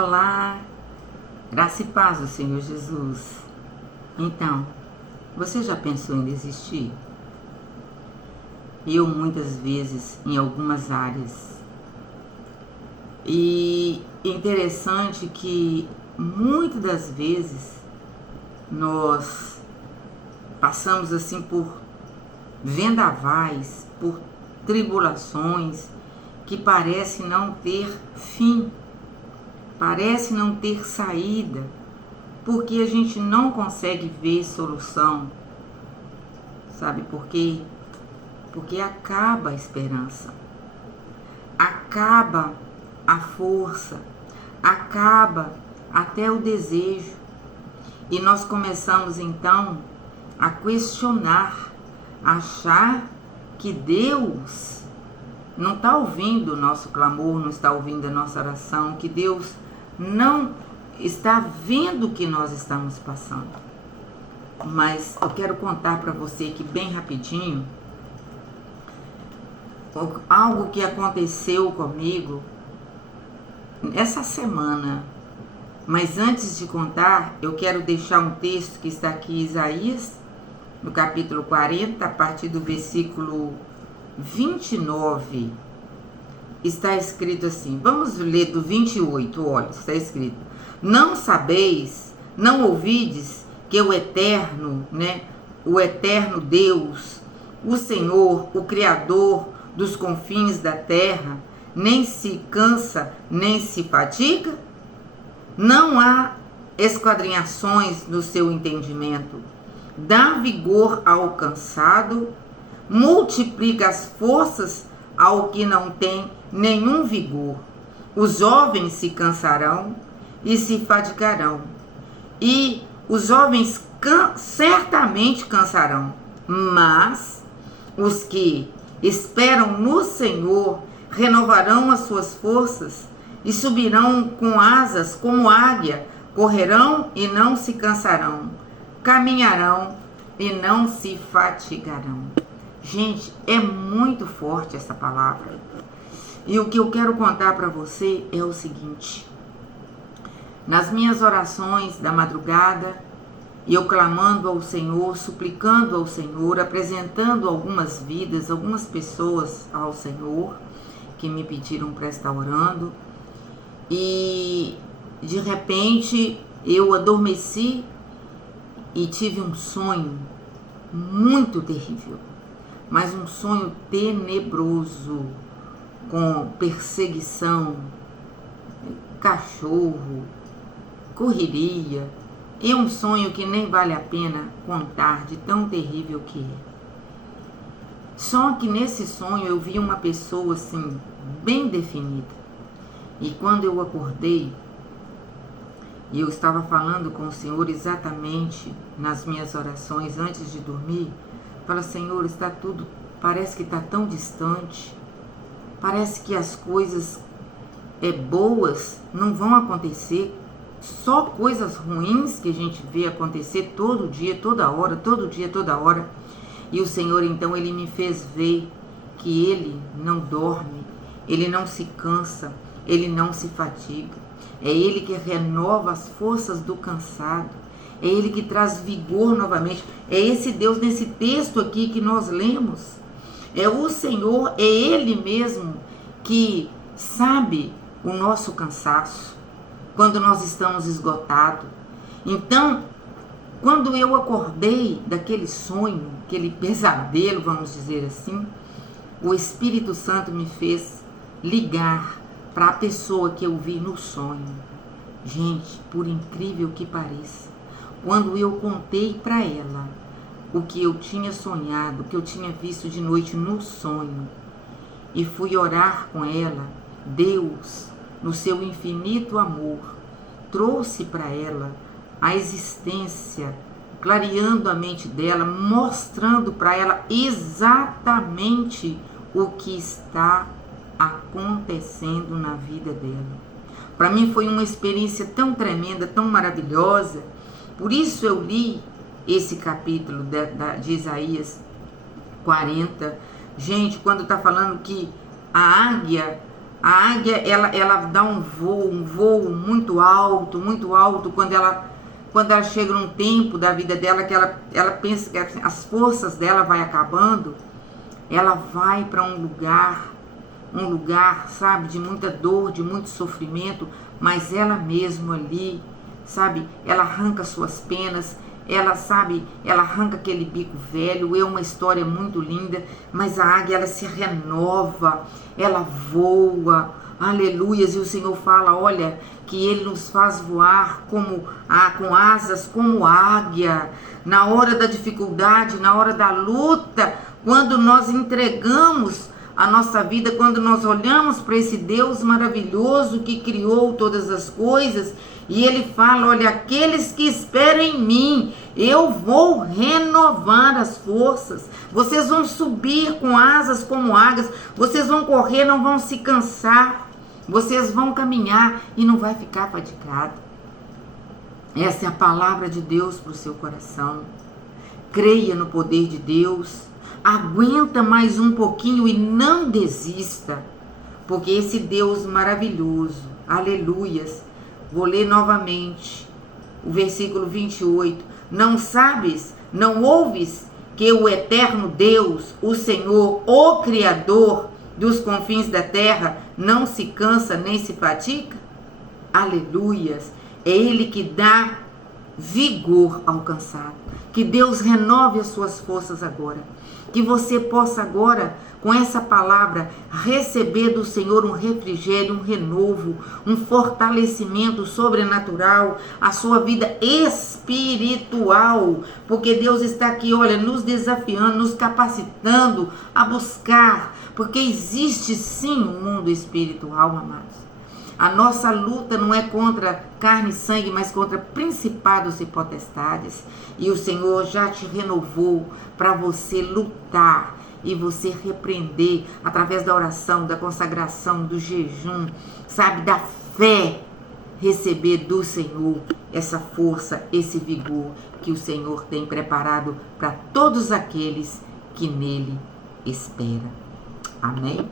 Olá, graça e paz do Senhor Jesus. Então, você já pensou em desistir? Eu muitas vezes, em algumas áreas. E interessante que muitas das vezes nós passamos assim por vendavais, por tribulações que parece não ter fim, parece não ter saída, porque a gente não consegue ver solução. Sabe por quê? Porque acaba a esperança, acaba a força, acaba até o desejo. E nós começamos então a questionar, a achar que Deus não está ouvindo o nosso clamor, não está ouvindo a nossa oração, que Deus não está vendo o que nós estamos passando. Mas eu quero contar para você que bem rapidinho, algo que aconteceu comigo essa semana. Mas antes de contar, eu quero deixar um texto que está aqui em Isaías, no capítulo 40, a partir do versículo 29, está escrito assim. Vamos ler do 28, olha, está escrito: não sabeis, não ouvides que o eterno, o eterno Deus, o Senhor, o Criador dos confins da terra, nem se cansa, nem se fatiga? Não há esquadrinhações no seu entendimento. Dá vigor ao cansado, multiplica as forças ao que não tem nenhum vigor. Os jovens se cansarão e se fatigarão, e os jovens certamente cansarão, mas os que esperam no Senhor renovarão as suas forças e subirão com asas como águia, correrão e não se cansarão, caminharão e não se fatigarão. Gente, é muito forte essa palavra. E o que eu quero contar para você é o seguinte: nas minhas orações da madrugada, eu clamando ao Senhor, suplicando ao Senhor, apresentando algumas vidas, algumas pessoas ao Senhor que me pediram para estar orando, e de repente eu adormeci e tive um sonho muito terrível, mas um sonho tenebroso, com perseguição, cachorro, correria, e um sonho que nem vale a pena contar de tão terrível que é. Só que nesse sonho eu vi uma pessoa assim, bem definida. E quando eu acordei, e eu estava falando com o Senhor exatamente nas minhas orações antes de dormir, fala: Senhor, está tudo, parece que está tão distante, parece que as coisas boas não vão acontecer, só coisas ruins que a gente vê acontecer todo dia, toda hora, todo dia, toda hora. E o Senhor então, Ele me fez ver que Ele não dorme, Ele não se cansa, Ele não se fatiga. É Ele que renova as forças do cansado, é Ele que traz vigor novamente. É esse Deus nesse texto aqui que nós lemos. É o Senhor, é Ele mesmo que sabe o nosso cansaço, quando nós estamos esgotados. Então, quando eu acordei daquele sonho, aquele pesadelo, vamos dizer assim, o Espírito Santo me fez ligar para a pessoa que eu vi no sonho. Gente, por incrível que pareça, quando eu contei para ela o que eu tinha sonhado, o que eu tinha visto de noite no sonho, e fui orar com ela, Deus, no seu infinito amor, trouxe para ela a existência, clareando a mente dela, mostrando para ela exatamente o que está acontecendo na vida dela. Para mim foi uma experiência tão tremenda, tão maravilhosa. Por isso eu li esse capítulo de Isaías 40. Gente, quando está falando que a águia A águia, ela dá um voo muito alto, quando ela chega num tempo da vida dela que ela pensa que as forças dela vai acabando, ela vai para um lugar, sabe, de muita dor, de muito sofrimento, mas ela mesma ali, sabe, ela arranca suas penas, ela, sabe, ela arranca aquele bico velho. É uma história muito linda, mas a águia, ela se renova, ela voa, aleluias, e o Senhor fala, olha, que Ele nos faz voar com asas como águia, na hora da dificuldade, na hora da luta, quando nós entregamos a nossa vida, quando nós olhamos para esse Deus maravilhoso que criou todas as coisas, e Ele fala, olha, aqueles que esperam em mim, eu vou renovar as forças, vocês vão subir com asas como águias, vocês vão correr, não vão se cansar, vocês vão caminhar e não vai ficar fadigado. Essa é a palavra de Deus para o seu coração. Creia no poder de Deus, aguenta mais um pouquinho e não desista, porque esse Deus maravilhoso, aleluias, vou ler novamente o versículo 28, não sabes, não ouves que o eterno Deus, o Senhor, o Criador dos confins da terra, não se cansa nem se fatiga? Aleluias, é Ele que dá vigor ao cansado. Que Deus renove as suas forças agora. Que você possa agora, com essa palavra, receber do Senhor um refrigério, um renovo, um fortalecimento sobrenatural, a sua vida espiritual. Porque Deus está aqui, olha, nos desafiando, nos capacitando a buscar. Porque existe sim um mundo espiritual, amados. A nossa luta não é contra carne e sangue, mas contra principados e potestades. E o Senhor já te renovou para você lutar e você repreender através da oração, da consagração, do jejum, sabe, da fé, receber do Senhor essa força, esse vigor que o Senhor tem preparado para todos aqueles que nele esperam. Amém?